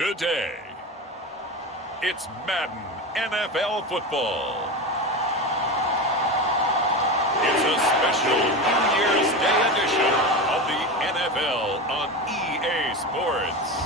Today, it's Madden NFL football. It's a special New Year's Day edition of the NFL on EA Sports.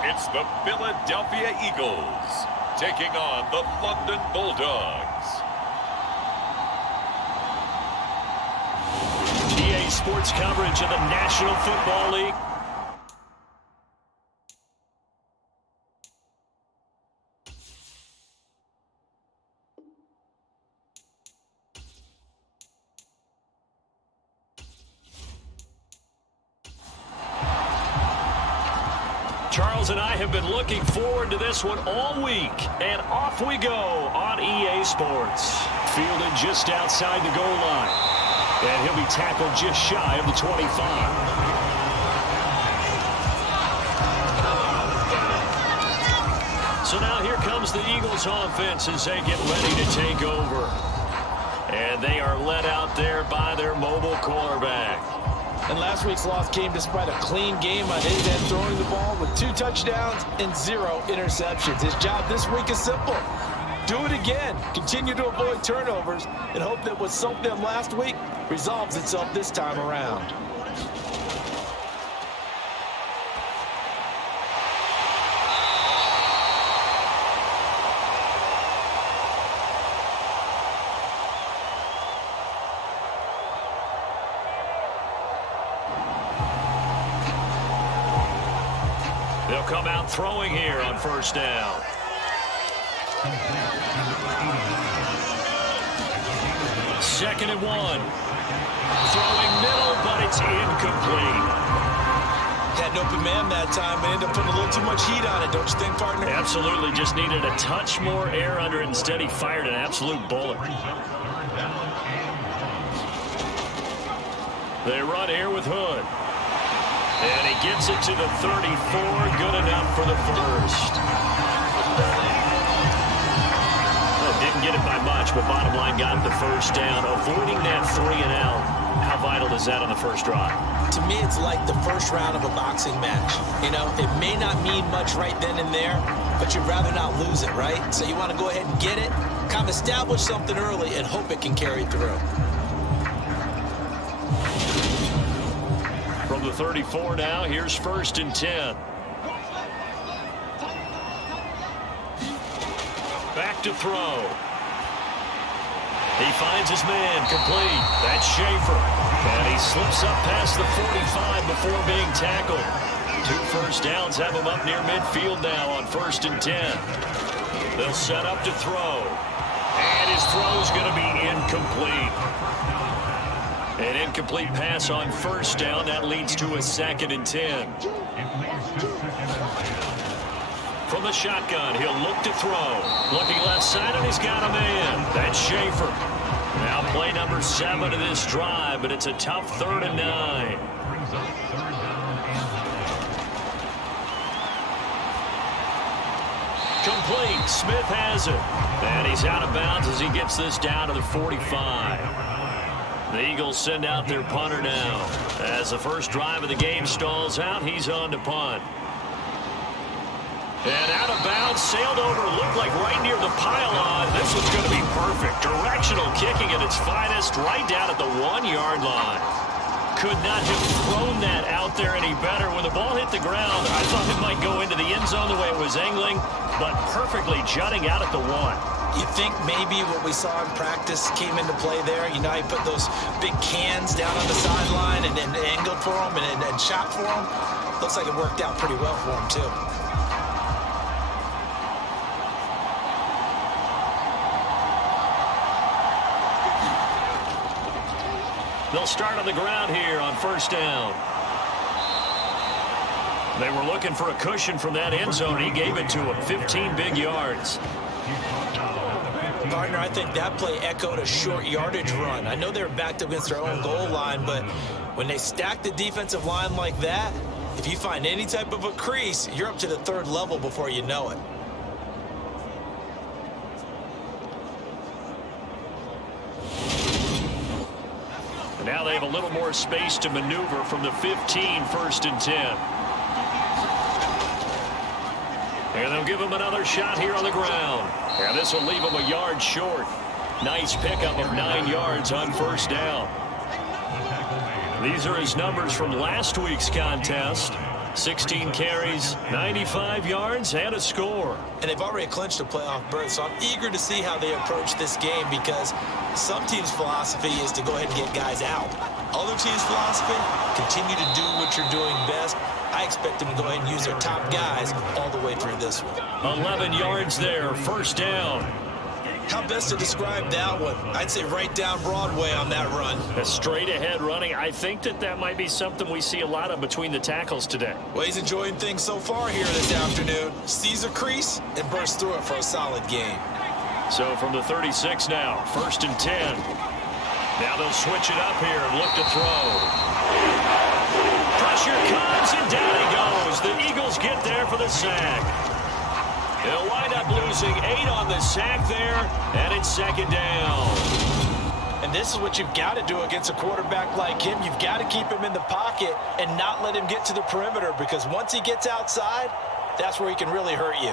It's the Philadelphia Eagles taking on the London Bulldogs. EA Sports coverage of the National Football League. Charles and I have been looking forward to this one all week, and off we go on EA Sports. Fielded just outside the goal line, and he'll be tackled just shy of the 25. So now here comes the Eagles offense as they get ready to take over. And they are led out there by their mobile quarterback. And last week's loss came despite a clean game on his end, throwing the ball with 2 touchdowns and 0 interceptions. His job this week is simple. Do it again. Continue to avoid turnovers and hope that what soaked them last week resolves itself this time around. They'll come out throwing here on first down. Second and 1. Throwing middle, but it's incomplete. Had an open man that time, but ended up putting a little too much heat on it, don't you think, partner? Absolutely, just needed a touch more air under it. Instead, he fired an absolute bullet. They run here with Hood. And he gets it to the 34, good enough for the first. Well, didn't get it by much, but bottom line got the first down. Avoiding that 3-and-out, how vital is that on the first drive? To me, it's like the first round of a boxing match. You know, it may not mean much right then and there, but you'd rather not lose it, right? So you want to go ahead and get it, kind of establish something early, and hope it can carry through. From the 34 now, here's first and 10. Back to throw. He finds his man, complete. That's Schaefer. And he slips up past the 45 before being tackled. 2 first downs have him up near midfield now on first and 10. They'll set up to throw. And his throw's going to be incomplete. An incomplete pass on first down. That leads to a 2nd and 10. From the shotgun, he'll look to throw. Looking left side, and he's got a man. That's Schaefer. Now play number 7 of this drive, but it's a tough 3rd and 9. Complete. Smith has it. And he's out of bounds as he gets this down to the 45. The Eagles send out their punter now. As the first drive of the game stalls out, he's on to punt. And out of bounds, sailed over, looked like right near the pylon. This one's going to be perfect. Directional kicking at its finest, right down at the 1-yard line. Could not have thrown that out there any better. When the ball hit the ground, I thought it might go into the end zone the way it was angling, but perfectly jutting out at the 1. You think maybe what we saw in practice came into play there? You know, he put those big cans down on the sideline and angled for him and shot for him. Looks like it worked out pretty well for him, too. They'll start on the ground here on first down. They were looking for a cushion from that end zone. He gave it to him. 15 big yards. Partner, I think that play echoed a short yardage run. I know they were backed up against their own goal line, but when they stack the defensive line like that, if you find any type of a crease, you're up to the third level before you know it. Now they have a little more space to maneuver from the 15, 1st and 10. And they'll give him another shot here on the ground. And this will leave him a yard short. Nice pickup of 9 yards on 1st down. These are his numbers from last week's contest. 16 carries, 95 yards, and a score. And they've already clinched a playoff berth, so I'm eager to see how they approach this game because some teams' philosophy is to go ahead and get guys out. Other teams' philosophy, continue to do what you're doing best. I expect them to go ahead and use their top guys all the way through this one. 11 yards there, 1st down. How best to describe that one? I'd say right down Broadway on that run. A straight ahead running. I think that might be something we see a lot of between the tackles today. Well, he's enjoying things so far here this afternoon. Sees a crease and bursts through it for a solid game. So from the 36 now, 1st and 10. Now they'll switch it up here and look to throw. Pressure comes and down he goes. The Eagles get there for the sack. They'll wind up losing 8 on the sack there, and it's 2nd down. And this is what you've got to do against a quarterback like him. You've got to keep him in the pocket and not let him get to the perimeter because once he gets outside, that's where he can really hurt you.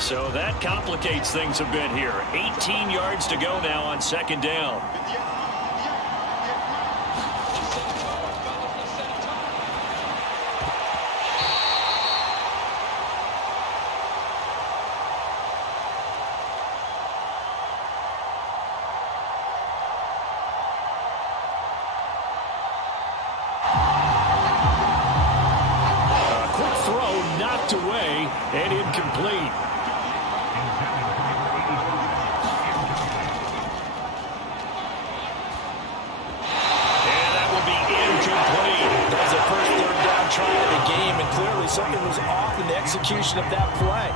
So that complicates things a bit here. 18 yards to go now on 2nd down. A quick throw knocked away and incomplete. Something was off in the execution of that play.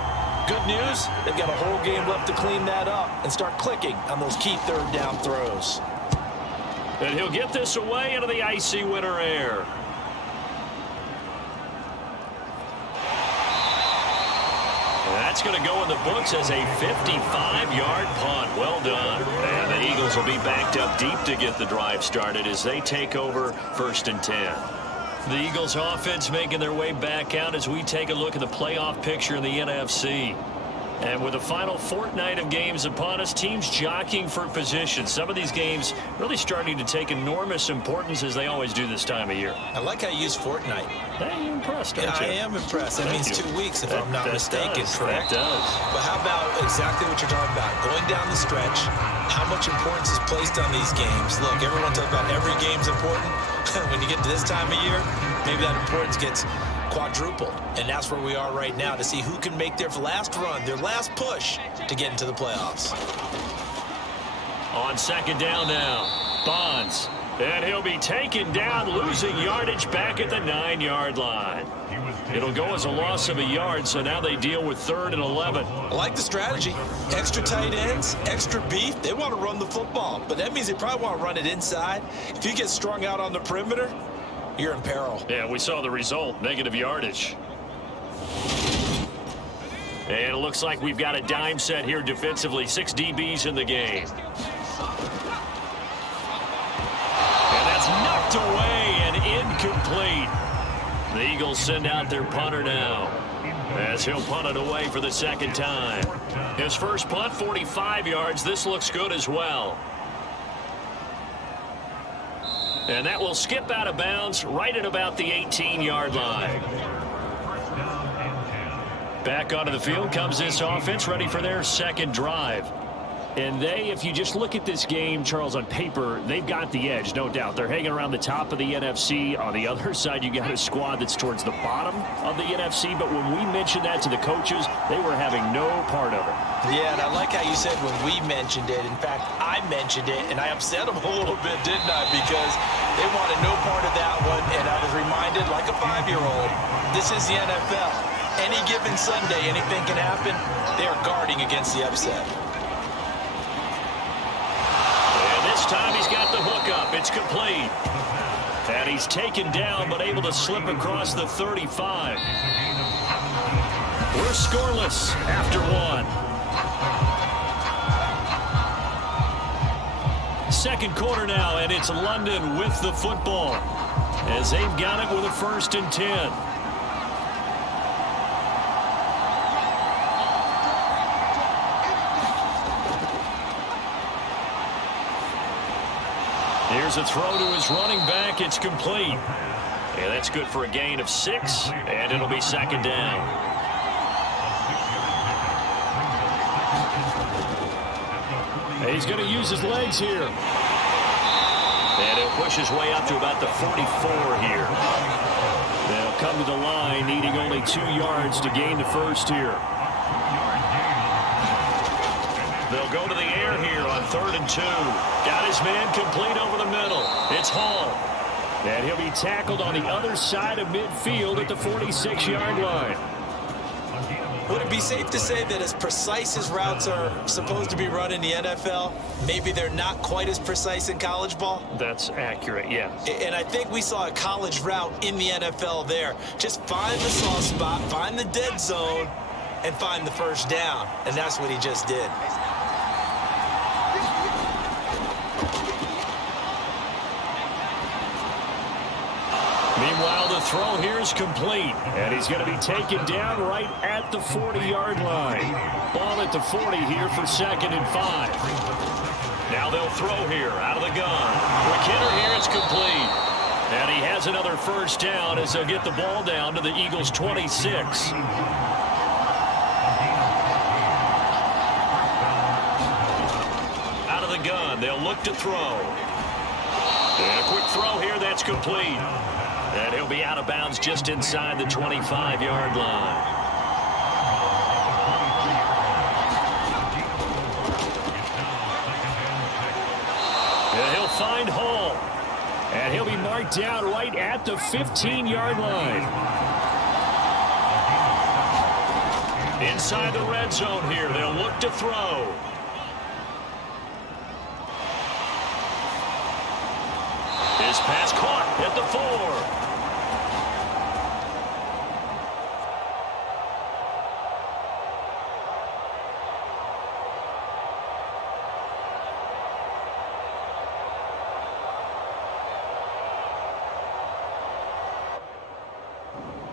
Good news, they've got a whole game left to clean that up and start clicking on those key 3rd down throws. And he'll get this away into the icy winter air. That's going to go in the books as a 55-yard punt. Well done. And the Eagles will be backed up deep to get the drive started as they take over 1st and 10. The Eagles offense making their way back out as we take a look at the playoff picture in the NFC. And with the final fortnight of games upon us, teams jockeying for position. Some of these games really starting to take enormous importance as they always do this time of year. I like how you use fortnight. Hey, you're impressed, aren't you? I am impressed. That means 2 weeks if I'm not mistaken, correct? That does. But how about exactly what you're talking about? Going down the stretch, how much importance is placed on these games? Look, everyone talks about every game's important. When you get to this time of year, maybe that importance gets quadrupled. And that's where we are right now to see who can make their last run, their last push to get into the playoffs. On 2nd down now, Bonds. And he'll be taken down, losing yardage back at the 9-yard line. It'll go as a loss of a yard, so now they deal with 3rd and 11. I like the strategy. Extra tight ends, extra beef. They want to run the football, but that means they probably want to run it inside. If you get strung out on the perimeter, you're in peril. Yeah, we saw the result, negative yardage. And it looks like we've got a dime set here defensively. 6 DBs in the game. And that's knocked away and incomplete. The Eagles send out their punter now as he'll punt it away for the 2nd time. His first punt, 45 yards. This looks good as well. And that will skip out of bounds right at about the 18-yard line. Back onto the field comes this offense, ready for their 2nd drive. And if you just look at this game, Charles, on paper, they've got the edge, no doubt. They're hanging around the top of the NFC. On the other side, you got a squad that's towards the bottom of the NFC. But when we mentioned that to the coaches, they were having no part of it. Yeah, and I like how you said when we mentioned it. In fact, I mentioned it, and I upset them a little bit, didn't I? Because they wanted no part of that one, and I was reminded, like a 5-year-old, this is the NFL. Any given Sunday, anything can happen. They are guarding against the upset. This time he's got the hook up. It's complete. And he's taken down but able to slip across the 35. We're scoreless after one. Second quarter now, and it's London with the football as they've got it with a 1st and 10. Here's a throw to his running back. It's complete. And that's good for a gain of 6, and it'll be 2nd down. And he's going to use his legs here. And he'll push his way up to about the 44 here. They'll come to the line, needing only 2 yards to gain the 1st here. They'll go to the air here on 3rd and 2. Got his man complete over the middle. It's Hall. And he'll be tackled on the other side of midfield at the 46-yard line. Would it be safe to say that as precise as routes are supposed to be run in the NFL, maybe they're not quite as precise in college ball? That's accurate, yes. And I think we saw a college route in the NFL there. Just find the soft spot, find the dead zone, and find the 1st down. And that's what he just did. Meanwhile, the throw here is complete, and he's going to be taken down right at the 40-yard line. Ball at the 40 here for 2nd and 5. Now they'll throw here out of the gun. McKinnon here, it's complete. And he has another 1st down as they'll get the ball down to the Eagles' 26. Out of the gun, they'll look to throw. And a quick throw here, that's complete. And he'll be out of bounds just inside the 25-yard line. And he'll find Hall. And he'll be marked down right at the 15-yard line. Inside the red zone here, they'll look to throw. His pass caught at the 4.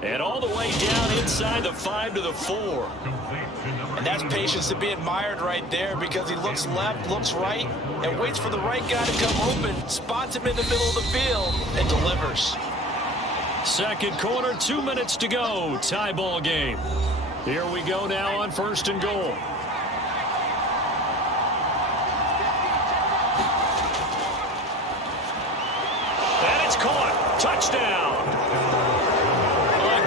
And all the way down inside the 5 to the 4. And that's patience to be admired right there, because he looks left, looks right, and waits for the right guy to come open, spots him in the middle of the field, and delivers. Second quarter, 2 minutes to go. Tie ball game. Here we go now on 1st and goal. And it's caught. Touchdown.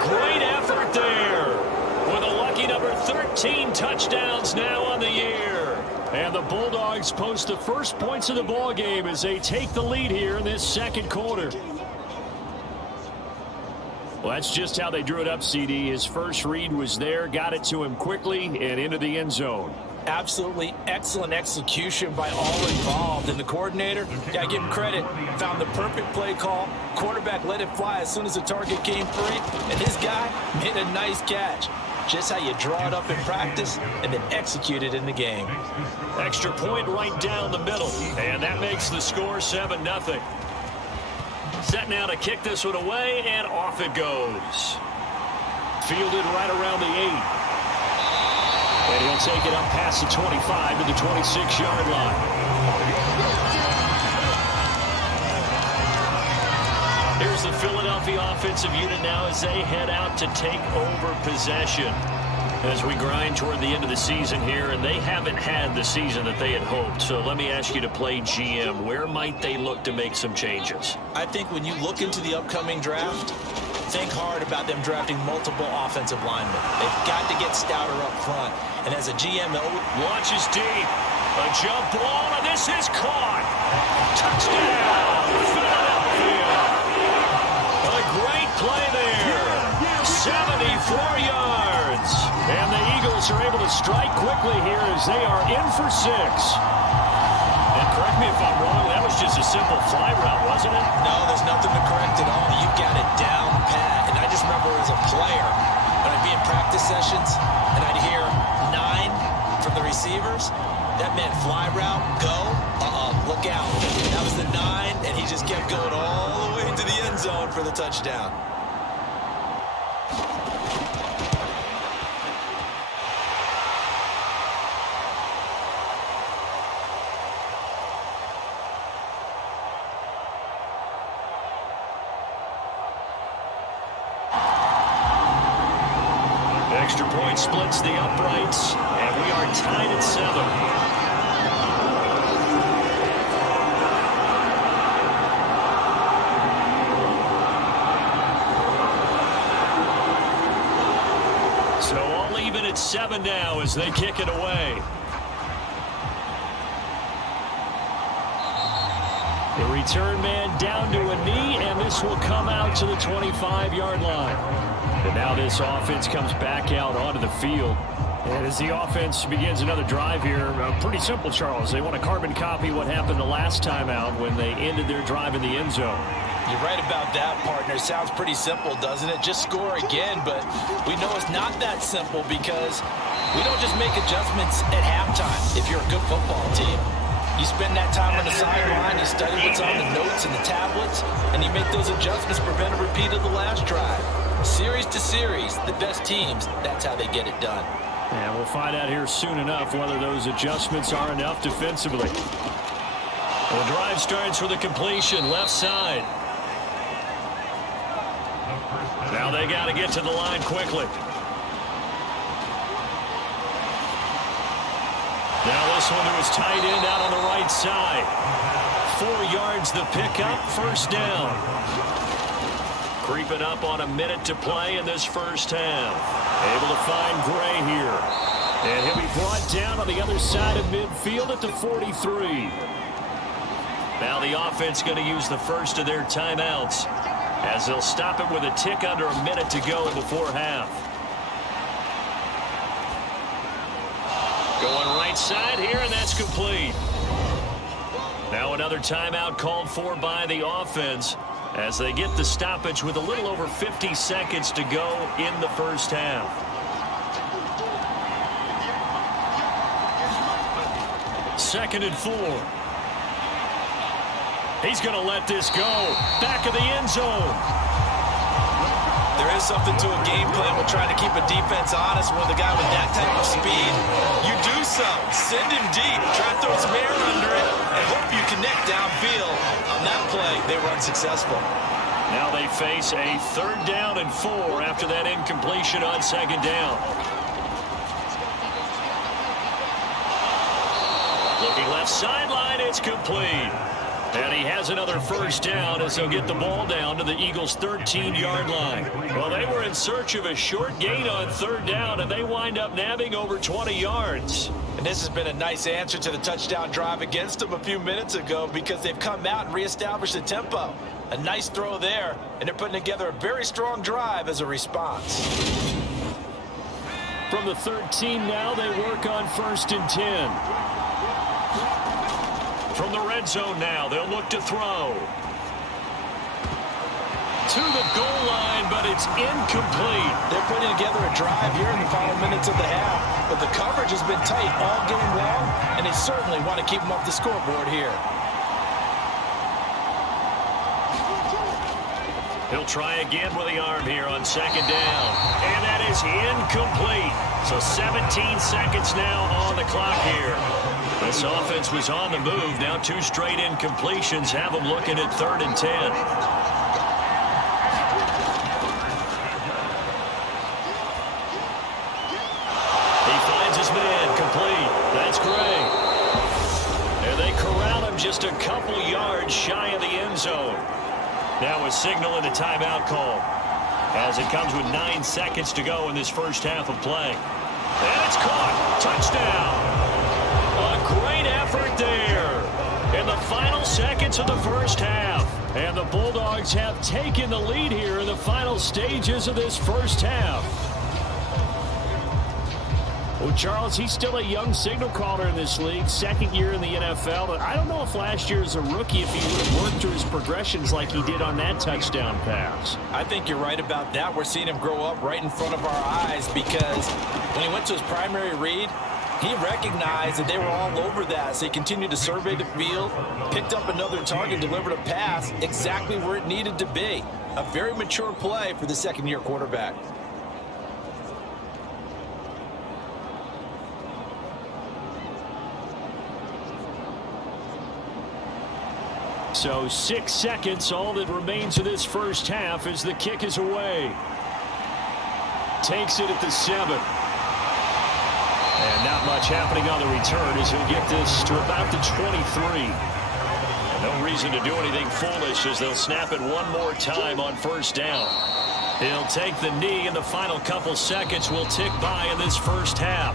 Great effort there with a lucky number 13 touchdowns now on the year. And the Bulldogs post the first points of the ball game as they take the lead here in this second quarter. Well, that's just how they drew it up, CD. His first read was there, got it to him quickly and into the end zone. Absolutely excellent execution by all involved. And the coordinator, gotta give him credit, found the perfect play call. Quarterback let it fly as soon as the target came free. And his guy made a nice catch. Just how you draw it up in practice and then execute it in the game. Extra point right down the middle. And that makes the score 7-0. Set now to kick this one away, and off it goes. Fielded right around the 8. And he'll take it up past the 25 to the 26-yard line. Here's the Philadelphia offensive unit now as they head out to take over possession. As we grind toward the end of the season here, and they haven't had the season that they had hoped. So let me ask you to play GM. Where might they look to make some changes? I think when you look into the upcoming draft, think hard about them drafting multiple offensive linemen. They've got to get stouter up front. And as a GM, launches deep. A jump ball, and this is caught. Touchdown, Philadelphia. A great play there. 74 yards. And the Eagles are able to strike quickly here as they are in for 6. And correct me if I'm wrong, that was just a simple fly route, wasn't it? No, there's nothing to correct at all. You've got it down pat. And I just remember as a player, when I'd be in practice sessions, and I'd hear 9 from the receivers, that meant fly route, go, look out. That was the 9, and he just kept going all the way to the end zone for the touchdown. Extra point splits the uprights, and we are tied at 7. So all even at 7 now as they kick it away. The return man down to a knee, and this will come out to the 25-yard line. And now this offense comes back out onto the field. And as the offense begins another drive here, pretty simple, Charles. They want to carbon copy what happened the last time out when they ended their drive in the end zone. You're right about that, partner. Sounds pretty simple, doesn't it? Just score again, but we know it's not that simple because we don't just make adjustments at halftime if you're a good football team. You spend that time on the sideline, you study what's on the notes and the tablets, and you make those adjustments to prevent a repeat of the last drive. Series to series, the best teams, that's how they get it done. And we'll find out here soon enough whether those adjustments are enough defensively. The drive starts with a completion, left side. Now they got to get to the line quickly. Now this one to his tight end out on the right side. 4 yards the pickup, first down. Creeping up on a minute to play in this first half. Able to find Gray here. And he'll be brought down on the other side of midfield at the 43. Now the offense going to use the first of their timeouts as they'll stop it with a tick under a minute to go before half. Going right side here, and that's complete. Now another timeout called for by the offense as they get the stoppage with a little over 50 seconds to go in the first half. Second and 4. He's going to let this go. Back of the end zone. There is something to a game plan with trying to keep a defense honest with a guy with that type of speed. You do so. Send him deep. Try to throw some air under it and hope you connect downfield. On that play, they were unsuccessful. Now they face a 3rd down and 4 after that incompletion on 2nd down. Looking left sideline, it's complete. And he has another first down as they'll get the ball down to the Eagles' 13-yard line. Well, they were in search of a short gain on 3rd down, and they wind up nabbing over 20 yards. And this has been a nice answer to the touchdown drive against them a few minutes ago because they've come out and reestablished the tempo. A nice throw there, and they're putting together a very strong drive as a response. From the 13 now, they work on 1st and 10. From the red zone now, they'll look to throw. To the goal line, but it's incomplete. They're putting together a drive here in the final minutes of the half, but the coverage has been tight all game long, and they certainly want to keep them off the scoreboard here. He'll try again with the arm here on 2nd down, and that is incomplete. So 17 seconds now on the clock here. This offense was on the move. Now 2 straight incompletions have them looking at 3rd and 10. Now a signal and a timeout call as it comes with 9 seconds to go in this first half of play. And it's caught. Touchdown. A great effort there in the final seconds of the first half. And the Bulldogs have taken the lead here in the final stages of this first half. Well, Charles, he's still a young signal caller in this league, second year in the NFL. But I don't know if last year as a rookie, if he would have worked through his progressions like he did on that touchdown pass. I think you're right about that. We're seeing him grow up right in front of our eyes because when he went to his primary read, he recognized that they were all over that. So he continued to survey the field, picked up another target, delivered a pass exactly where it needed to be. A very mature play for the second-year quarterback. So 6 seconds, all that remains of this first half as the kick is away. Takes it at the 7. And not much happening on the return as he'll get this to about the 23. No reason to do anything foolish as they'll snap it one more time on first down. He'll take the knee, and the final couple seconds will tick by in this first half.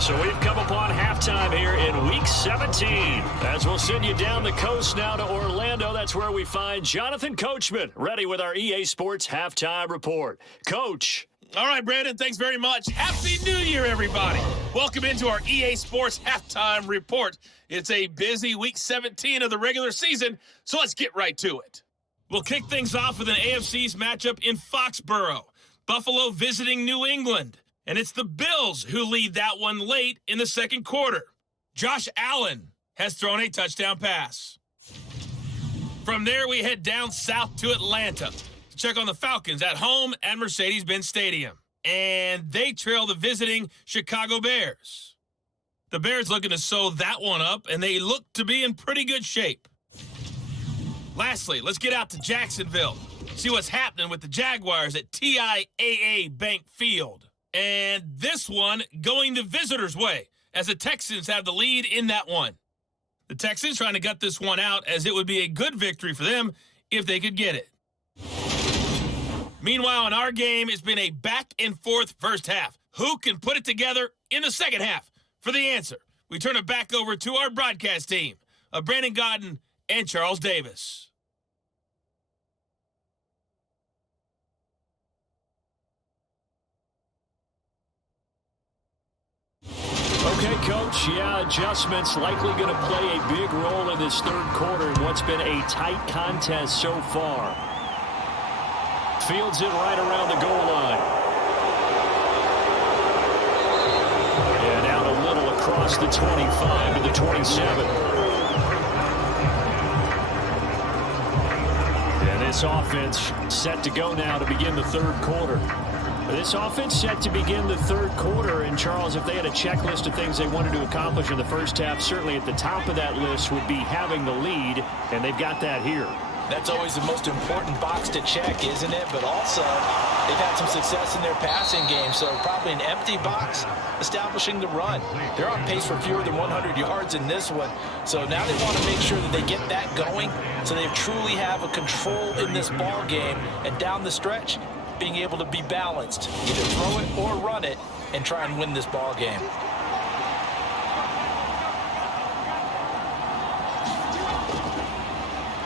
So we've come upon halftime here in Week 17. As we'll send you down the coast now to Orlando. That's where we find Jonathan Coachman ready with our EA Sports Halftime Report. Coach. All right, Brandon, thanks very much. Happy New Year, everybody. Welcome into our EA Sports Halftime Report. It's a busy Week 17 of the regular season, so let's get right to it. We'll kick things off with an AFC's matchup in Foxborough. Buffalo visiting New England. And it's the Bills who lead that one late in the second quarter. Josh Allen has thrown a touchdown pass. From there, we head down south to Atlanta to check on the Falcons at home at Mercedes-Benz Stadium. And they trail the visiting Chicago Bears. The Bears looking to sew that one up, and they look to be in pretty good shape. Lastly, let's get out to Jacksonville. See what's happening with the Jaguars at TIAA Bank Field. And this one going the visitors' way as the Texans have the lead in that one. The Texans trying to gut this one out as it would be a good victory for them if they could get it. Meanwhile, in our game, it's been a back-and-forth first half. Who can put it together in the second half? For the answer, we turn it back over to our broadcast team of Brandon Godden and Charles Davis. Okay, Coach, adjustments likely going to play a big role in this third quarter in what's been a tight contest so far. Fields it right around the goal line. And out a little across the 25 to the 27. And this offense set to go now to begin the third quarter. This offense set to begin the third quarter, and Charles, if they had a checklist of things they wanted to accomplish in the first half, certainly at the top of that list would be having the lead, and they've got that here. That's always the most important box to check, isn't it? But also, they've had some success in their passing game, so probably an empty box establishing the run. They're on pace for fewer than 100 yards in this one, so now they want to make sure that they get that going so they truly have a control in this ball game, and down the stretch, being able to be balanced, either throw it or run it, and try and win this ball game.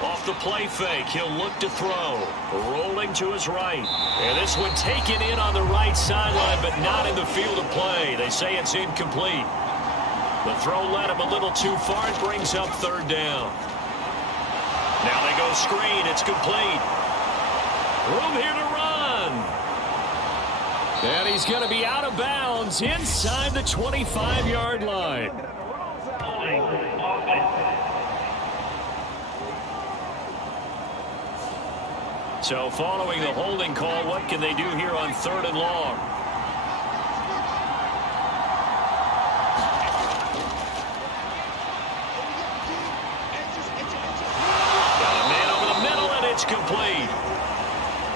Off the play fake, he'll look to throw. Rolling to his right. And this one taken in on the right sideline, but not in the field of play. They say it's incomplete. The throw led him a little too far and brings up third down. Now they go screen. It's complete. Room here to run. And he's going to be out of bounds inside the 25-yard line. So following the holding call, what can they do here on third and long? Got a man over the middle, and it's complete.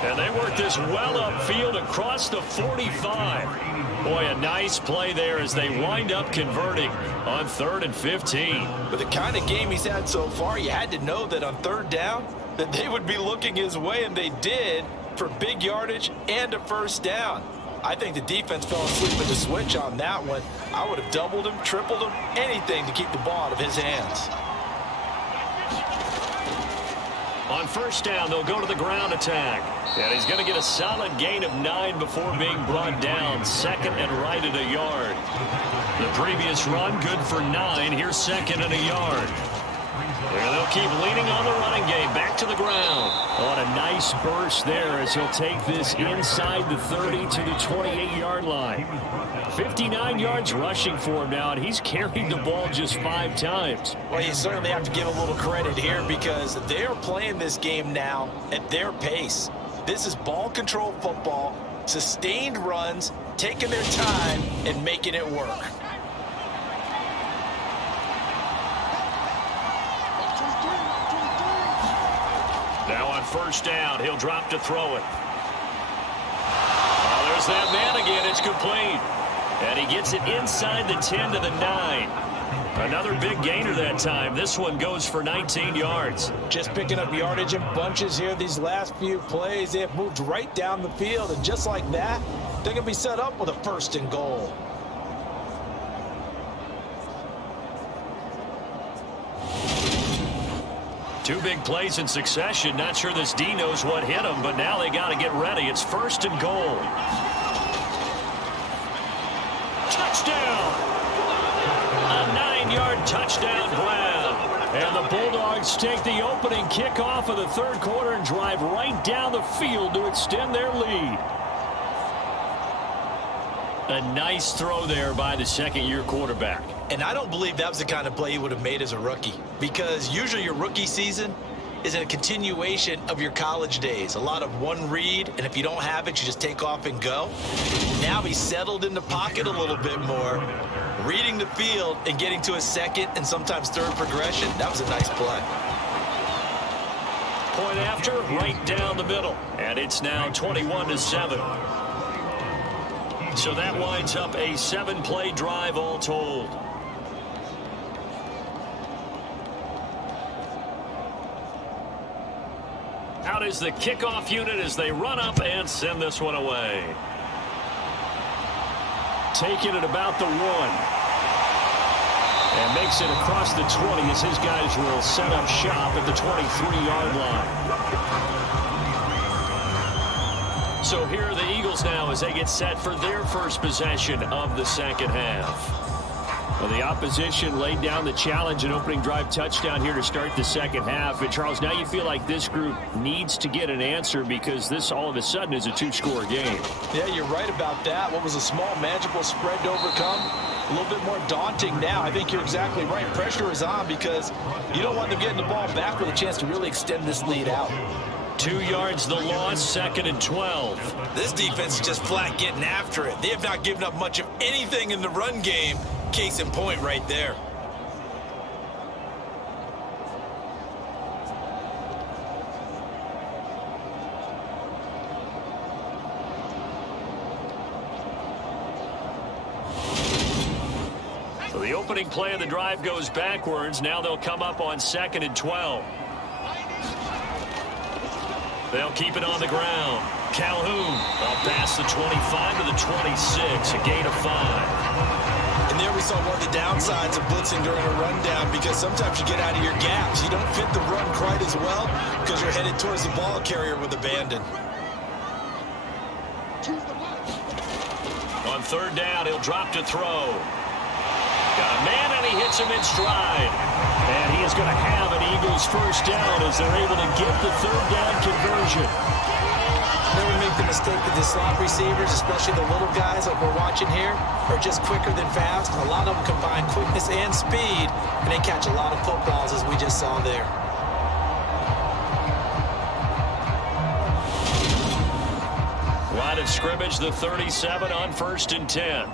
And they work this well upfield across the 45. Boy, a nice play there as they wind up converting on 3rd and 15. With the kind of game he's had so far, you had to know that on 3rd down that they would be looking his way, and they did, for big yardage and a 1st down. I think the defense fell asleep at the switch on that one. I would have doubled him, tripled him, anything to keep the ball out of his hands. On 1st down, they'll go to the ground attack. And he's going to get a solid gain of 9 before being brought down. 2nd and right at a yard. The previous run, good for 9. Here's 2nd and a yard. And they'll keep leaning on the running game. Back to the ground. On a nice burst there as he'll take this inside the 30 to the 28-yard line. 59 yards rushing for him now, and he's carried the ball just 5 times. Well, you certainly have to give a little credit here because they're playing this game now at their pace. This is ball control football, sustained runs, taking their time, and making it work. Now on 1st down, he'll drop to throw it. Oh, there's that man again. It's complete. And he gets it inside the 10 to the 9. Another big gainer that time. This one goes for 19 yards. Just picking up yardage in bunches here these last few plays. They have moved right down the field, and just like that, they're going to be set up with a 1st and goal. Two big plays in succession. Not sure this D knows what hit him, but now they got to get ready. It's 1st and goal. Touchdown! A 9-yard touchdown grab. And the Bulldogs take the opening kickoff of the 3rd quarter and drive right down the field to extend their lead. A nice throw there by the 2nd-year quarterback. And I don't believe that was the kind of play he would have made as a rookie, because usually your rookie season is a continuation of your college days. A lot of one read, and if you don't have it, you just take off and go. Now he's settled in the pocket a little bit more, reading the field and getting to a 2nd and sometimes 3rd progression. That was a nice play. Point after, right down the middle. And it's now 21-7. So that winds up a 7-play drive all told. Out is the kickoff unit as they run up and send this one away. Taking it about the 1. And makes it across the 20 as his guys will set up shop at the 23-yard line. So here are the Eagles now as they get set for their first possession of the 2nd half. Well, the opposition laid down the challenge, an opening drive touchdown here to start the 2nd half. And, Charles, now you feel like this group needs to get an answer because this all of a sudden is a 2-score game. Yeah, you're right about that. What was a small, manageable spread to overcome? A little bit more daunting now. I think you're exactly right. Pressure is on because you don't want them getting the ball back with a chance to really extend this lead out. 2 yards the loss, 2nd and 12. This defense is just flat getting after it. They have not given up much of anything in the run game. Case in point right there. So the opening play of the drive goes backwards. Now they'll come up on 2nd and 12. They'll keep it on the ground. Calhoun up past the 25 to the 26, a gain of 5. And there we saw one of the downsides of blitzing during a rundown because sometimes you get out of your gaps. You don't fit the run quite as well because you're headed towards the ball carrier with abandon. On 3rd down, he'll drop to throw. Got a man, and he hits him in stride. And he is going to have an Eagles 1st down as they're able to get the 3rd down conversion. Never make the mistake that the slot receivers, especially the little guys like we're watching here, are just quicker than fast. A lot of them combine quickness and speed, and they catch a lot of footballs, as we just saw there. Line of scrimmage, the 37 on 1st and 10.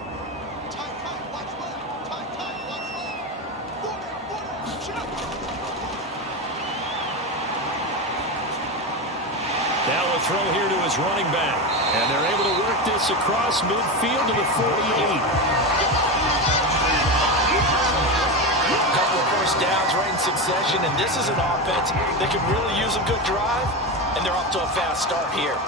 Now with throw here to his running back. And they're able to work this across midfield to the 48. Couple of first downs right in succession, and this is an offense that can really use a good drive, and they're off to a fast start here.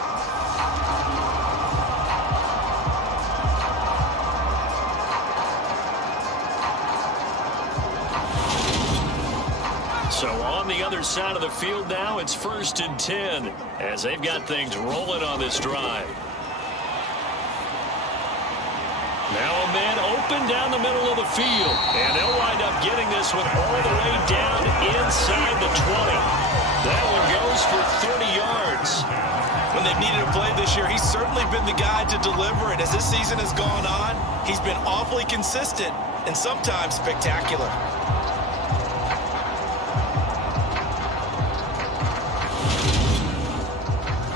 So on the other side of the field now, it's 1st and 10 as they've got things rolling on this drive. Now a man open down the middle of the field, and they'll wind up getting this one all the way down inside the 20. That one goes for 30 yards. When they've needed a play this year, he's certainly been the guy to deliver it. As this season has gone on, he's been awfully consistent and sometimes spectacular.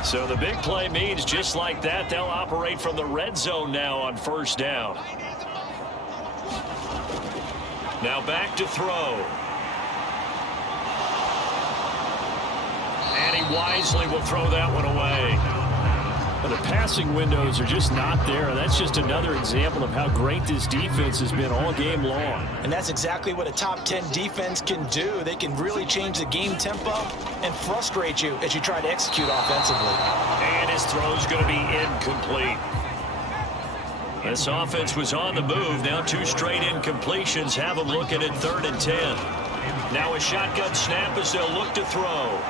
So the big play means just like that, they'll operate from the red zone now on 1st down. Now back to throw. And he wisely will throw that one away. The passing windows are just not there. That's just another example of how great this defense has been all game long. And that's exactly what a top 10 defense can do. They can really change the game tempo and frustrate you as you try to execute offensively. And his throw's going to be incomplete. This offense was on the move. Now 2 straight incompletions have them looking at 3rd and 10. Now a shotgun snap as they'll look to throw.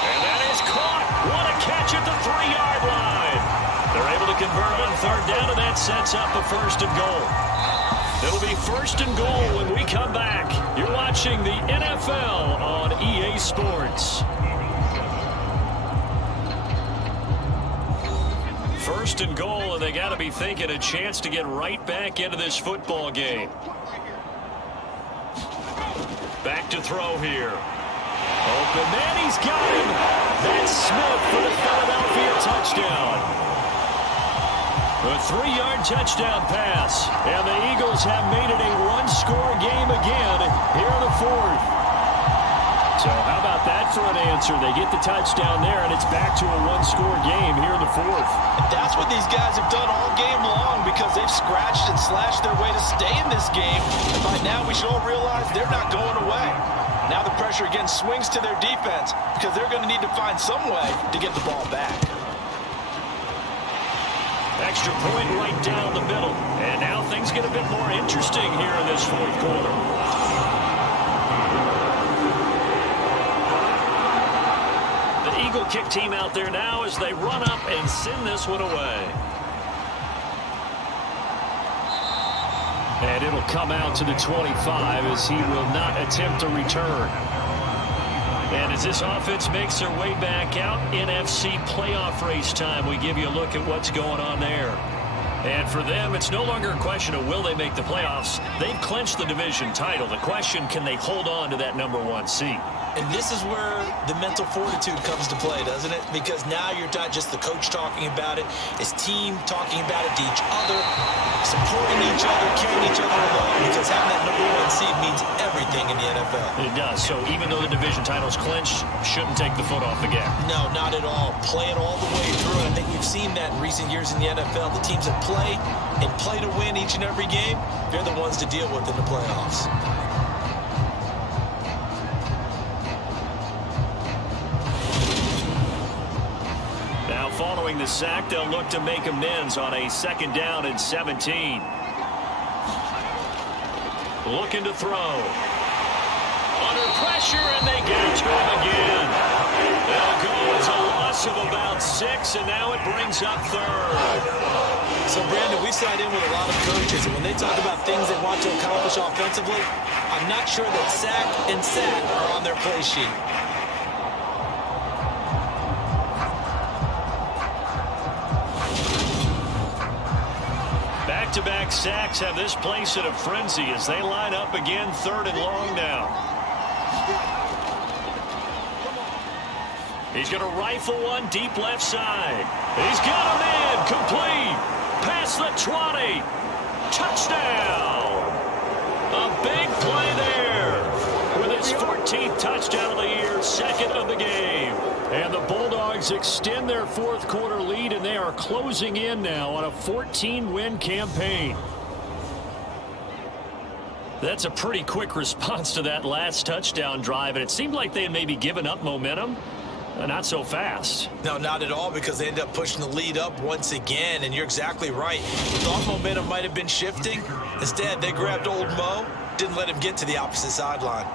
And that is caught. What a catch at the 3-yard line. They're able to convert on 3rd down, and that sets up a 1st and goal. It'll be 1st and goal when we come back. You're watching the NFL on EA Sports. 1st and goal, and they got to be thinking a chance to get right back into this football game. Back to throw here. Open man, he's got him. That's Smith for the Philadelphia touchdown. A 3-yard touchdown pass. And the Eagles have made it a 1-score game again here in the 4th. So how about that for an answer? They get the touchdown there, and it's back to a 1-score game here in the 4th. And that's what these guys have done all game long because they've scratched and slashed their way to stay in this game. And by now we should all realize they're not going away. Now the pressure again swings to their defense because they're going to need to find some way to get the ball back. Extra point right down the middle. And now things get a bit more interesting here in this 4th quarter. The Eagle kick team out there now as they run up and send this one away. And it'll come out to the 25 as he will not attempt to return. And as this offense makes their way back out, NFC playoff race time, we give you a look at what's going on there. And for them, it's no longer a question of will they make the playoffs. They've clinched the division title. The question, can they hold on to that #1 seed? And this is where the mental fortitude comes to play, doesn't it? Because now you're not just the coach talking about it, his team talking about it to each other, supporting each other, carrying each other along, because having that #1 seed means everything in the NFL. It does. So even though the division title's clinched, shouldn't take the foot off the gas. No, not at all. Play it all the way through. And I think we've seen that in recent years in the NFL. The teams that play and play to win each and every game, they're the ones to deal with in the playoffs. Following the sack, they'll look to make amends on a 2nd down and 17. Looking to throw. Under pressure, and they get it to him again. They'll go. It's a loss of about 6, and now it brings up 3rd. So, Brandon, we sat in with a lot of coaches, and when they talk about things they want to accomplish offensively, I'm not sure that sack and sack are on their play sheet. Back-to-back sacks have this place in a frenzy as they line up again 3rd and long now. He's going to rifle one deep left side. He's got him in. Complete. Past the 20. Touchdown. A big play there with his 14th touchdown of the year, 2nd of the game. And the Bulldogs extend their fourth quarter lead, and they are closing in now on a 14-win campaign. That's a pretty quick response to that last touchdown drive, and it seemed like they had maybe given up momentum. Not so fast. No, not at all, because they ended up pushing the lead up once again, and you're exactly right. Thought momentum might have been shifting. Instead, they grabbed old Mo, didn't let him get to the opposite sideline.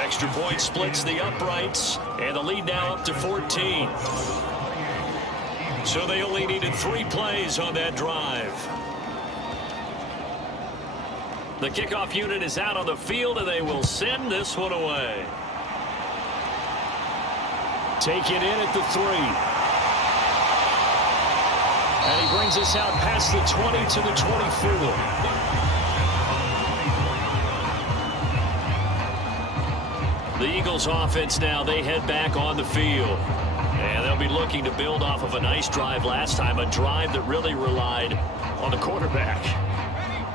Extra point splits the uprights, and the lead now up to 14. So they only needed 3 plays on that drive. The kickoff unit is out on the field, and they will send this one away. Taken in at the 3. And he brings us out past the 20 to the 24. The Eagles offense now, they head back on the field. And they'll be looking to build off of a nice drive last time, a drive that really relied on the quarterback.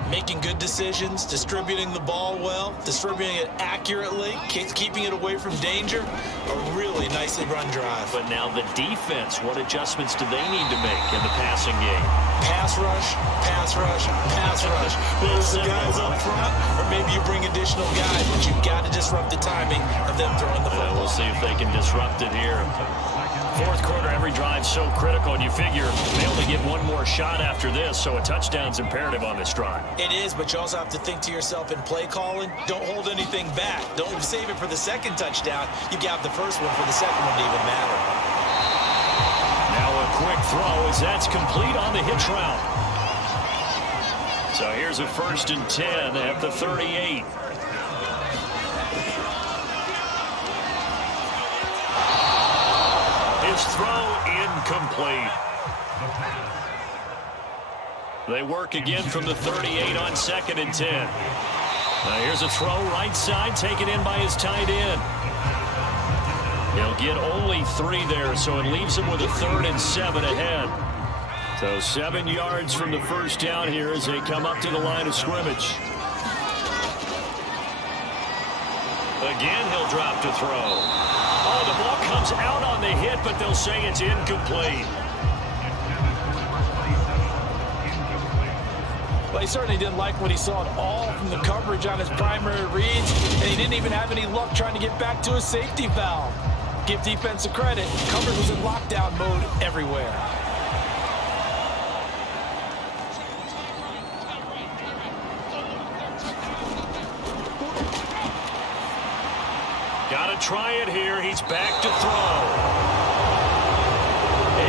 Making good decisions, distributing the ball well, distributing it accurately, keeping it away from danger. A really nicely run drive. But now the defense, what adjustments do they need to make in the passing game? Pass rush, pass rush, pass rush. Those the guys up front, or maybe you bring additional guys, but you've got to disrupt the timing of them throwing the football. We'll see if they can disrupt it here. Fourth quarter, every drive's so critical, and you figure they only get one more shot after this, so a touchdown's imperative on this drive. It is, but you also have to think to yourself in play calling, don't hold anything back. Don't save it for the second touchdown. You got the first one for the second one to even matter. Now a quick throw as that's complete on the hitch route. So here's a 1st and 10 at the 38. His throw incomplete. They work again from the 38 on 2nd and 10. Now here's a throw right side, taken in by his tight end. He'll get only 3 there, so it leaves him with a 3rd and 7 ahead. So 7 yards from the first down here as they come up to the line of scrimmage. Again, he'll drop to throw. Oh, the ball comes out on the hit, but they'll say it's incomplete. Well, he certainly didn't like what he saw at all from the coverage on his primary reads, and he didn't even have any luck trying to get back to his safety valve. Give defense a credit. Coverage was in lockdown mode everywhere. Got to try it here. He's back to throw.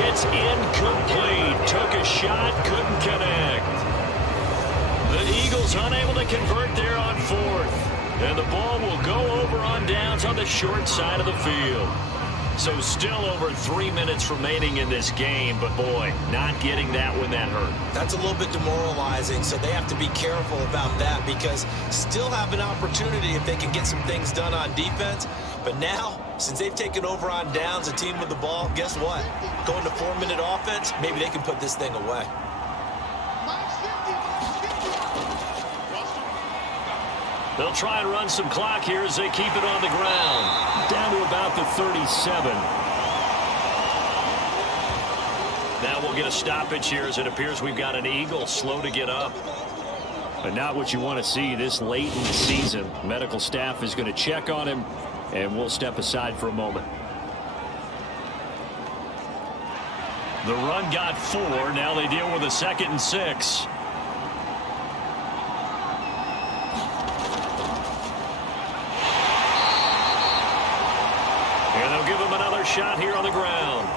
It's incomplete. Took a shot, couldn't connect. The Eagles unable to convert there on 4th. And the ball will go over on downs on the short side of the field. So still over 3 minutes remaining in this game, but boy, not getting that when that hurt. That's a little bit demoralizing, so they have to be careful about that because still have an opportunity if they can get some things done on defense. But now, since they've taken over on downs, a team with the ball, guess what? Going to 4-minute offense, maybe they can put this thing away. They'll try and run some clock here as they keep it on the ground. Down to about the 37. Now we'll get a stoppage here as it appears we've got an Eagle slow to get up. But not what you want to see this late in the season. Medical staff is going to check on him, and we'll step aside for a moment. The run got 4. Now they deal with a 2nd and 6. And they'll give him another shot here on the ground.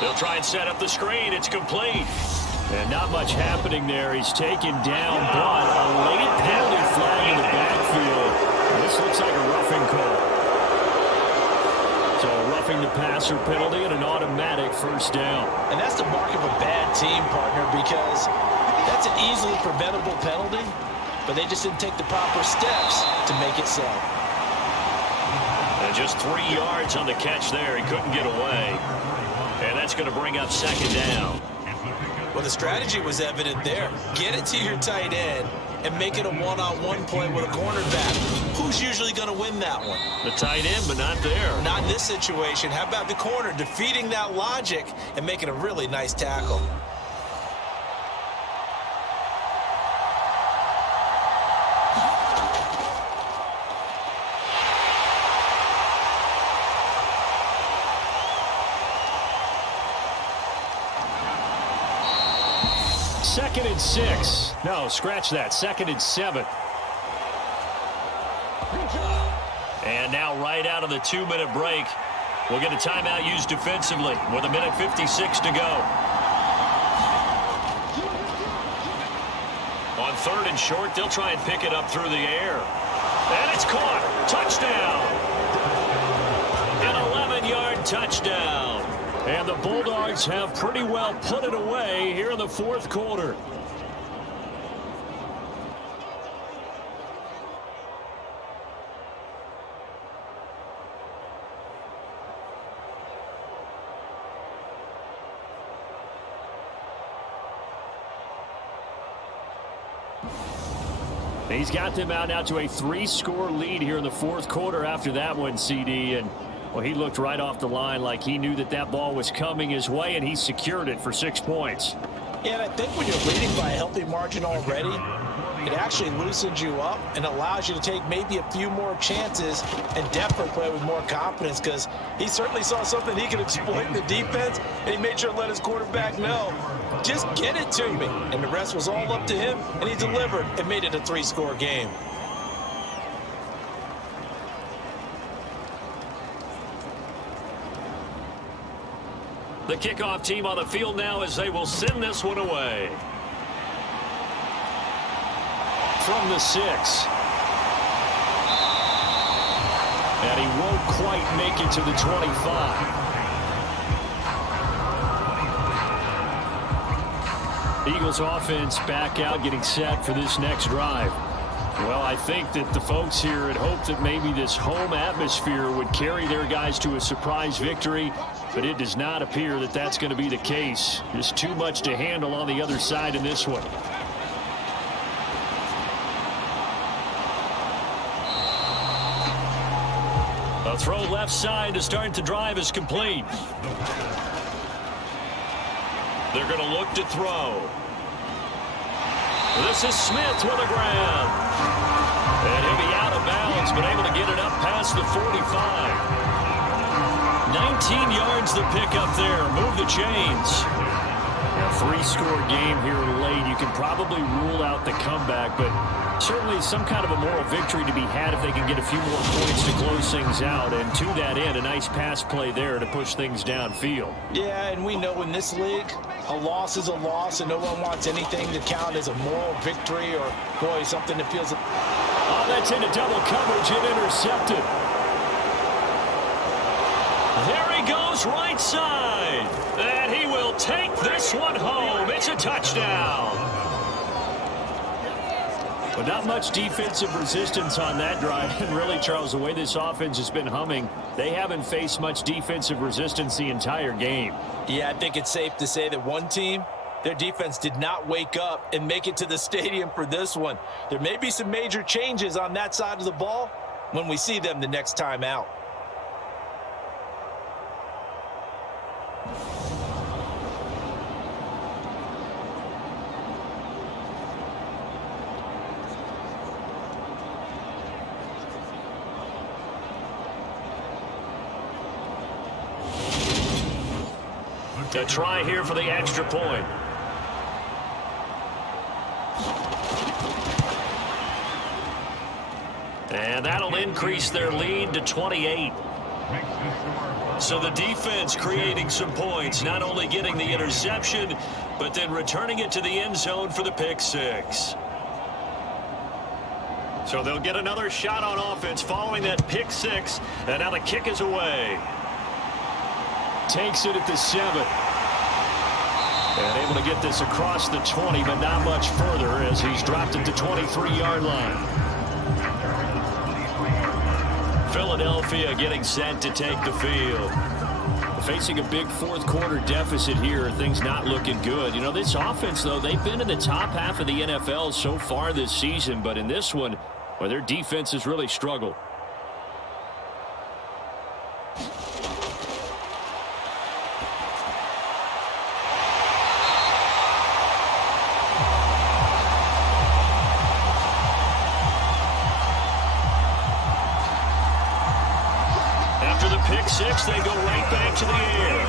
They'll try and set up the screen. It's complete. And not much happening there. He's taken down, but a late penalty flag in the backfield. This looks like a roughing call. So a roughing the passer penalty and an automatic 1st down. And that's the mark of a bad team, partner, because that's an easily preventable penalty, but they just didn't take the proper steps to make it so. And Just 3 yards on the catch there. He couldn't get away. And that's going to bring up second down. Well, the strategy was evident there. Get it to your tight end and make it a one-on-one play with a cornerback. Who's usually going to win that one? The tight end, but not there. Not in this situation. How about the corner defeating that logic and making a really nice tackle? Second and 6. No, scratch that. Second and 7. And now right out of the 2-minute break, we'll get a timeout used defensively with 1:56 to go. On 3rd and short, they'll try and pick it up through the air. And it's caught. Touchdown. An 11-yard touchdown. And the Bulldogs have pretty well put it away here in the 4th quarter. He's got them out now to a 3-score lead here in the 4th quarter after that one, CD. And well, he looked right off the line like he knew that that ball was coming his way, and he secured it for 6 points. Yeah, and I think when you're leading by a healthy margin already, it actually loosens you up and allows you to take maybe a few more chances and definitely play with more confidence, because he certainly saw something he could exploit in the defense, and he made sure to let his quarterback know, just get it to me. And the rest was all up to him, and he delivered and made it a 3-score game. The kickoff team on the field now as they will send this one away. From the 6. And he won't quite make it to the 25. Eagles offense back out, getting set for this next drive. Well, I think that the folks here had hoped that maybe this home atmosphere would carry their guys to a surprise victory, but it does not appear that that's going to be the case. Just too much to handle on the other side in this one. A throw left side to start the drive is complete. They're going to look to throw. This is Smith with a grab. And he'll be out of bounds, but able to get it up past the 45. 19 yards to pick up there. Move the chains. A 3-score game here late. You can probably rule out the comeback, but certainly some kind of a moral victory to be had if they can get a few more points to close things out. And to that end, a nice pass play there to push things downfield. Yeah, and we know in this league, a loss is a loss, and no one wants anything to count as a moral victory or, boy, something that feels... Oh, that's into double coverage and intercepted. There he goes right side. And he will take this one home. It's a touchdown. But not much defensive resistance on that drive. And really, Charles, the way this offense has been humming, they haven't faced much defensive resistance the entire game. Yeah, I think it's safe to say that one team, their defense did not wake up and make it to the stadium for this one. There may be some major changes on that side of the ball when we see them the next time out. A try here for the extra point. And that'll increase their lead to 28. So the defense creating some points, not only getting the interception, but then returning it to the end zone for the pick 6. So they'll get another shot on offense following that pick 6, and now the kick is away. Takes it at the 7. And able to get this across the 20, but not much further as he's dropped it to 23-yard line. Philadelphia getting set to take the field. Facing a big fourth-quarter deficit here, things not looking good. You know, this offense, though, they've been in the top half of the NFL so far this season, but in this one, well, their defense has really struggled. After the pick six, they go right back to the air.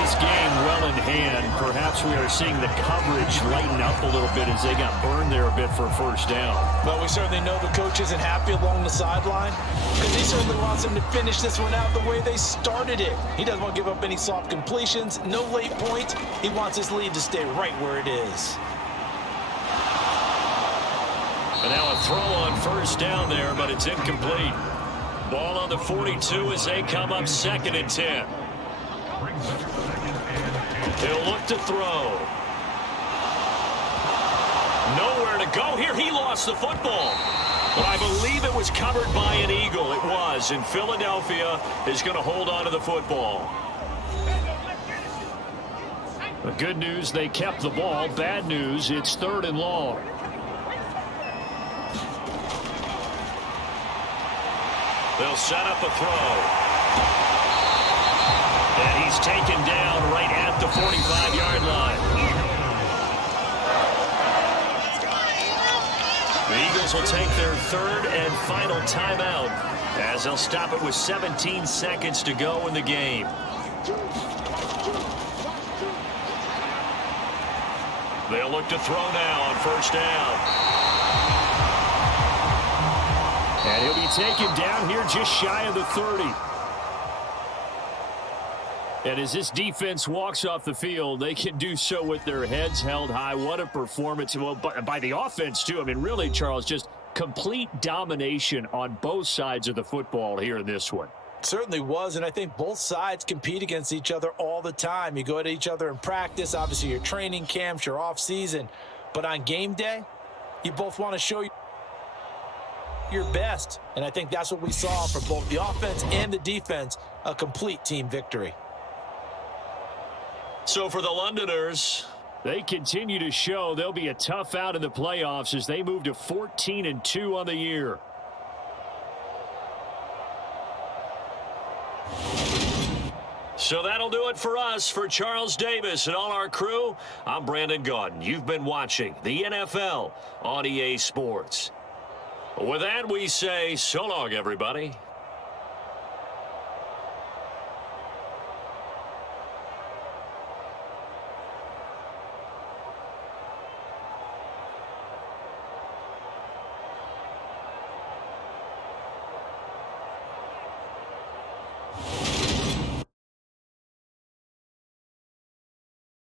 This game well in hand. Perhaps we are seeing the coverage lighten up a little bit as they got burned there a bit for a first down. But we certainly know the coach isn't happy along the sideline because he certainly wants them to finish this one out the way they started it. He doesn't want to give up any soft completions, no late points. He wants his lead to stay right where it is. And now a throw on first down there, but it's incomplete. Ball on the 42 as they come up 2nd and 10. He'll look to throw. Nowhere to go here. He lost the football. But I believe it was covered by an Eagle. It was. And Philadelphia is going to hold on to the football. The good news, they kept the ball. Bad news, it's 3rd and long. They'll set up a throw. And he's taken down right at the 45-yard line. The Eagles will take their 3rd and final timeout as they'll stop it with 17 seconds to go in the game. They'll look to throw now on first down. And he'll be taken down here just shy of the 30. And as this defense walks off the field, they can do so with their heads held high. What a performance. Well, by the offense, too. I mean, really, Charles, just complete domination on both sides of the football here in this one. Certainly was, and I think both sides compete against each other all the time. You go at each other in practice, obviously your training camps, your off-season. But on game day, you both want to show your best. And I think that's what we saw from both the offense and the defense, a complete team victory. So for the Londoners, they continue to show they'll be a tough out in the playoffs as they move to 14-2 on the year. So that'll do it for us. For Charles Davis and all our crew, I'm Brandon Gaudin. You've been watching the NFL on EA Sports. With that, we say so long, everybody.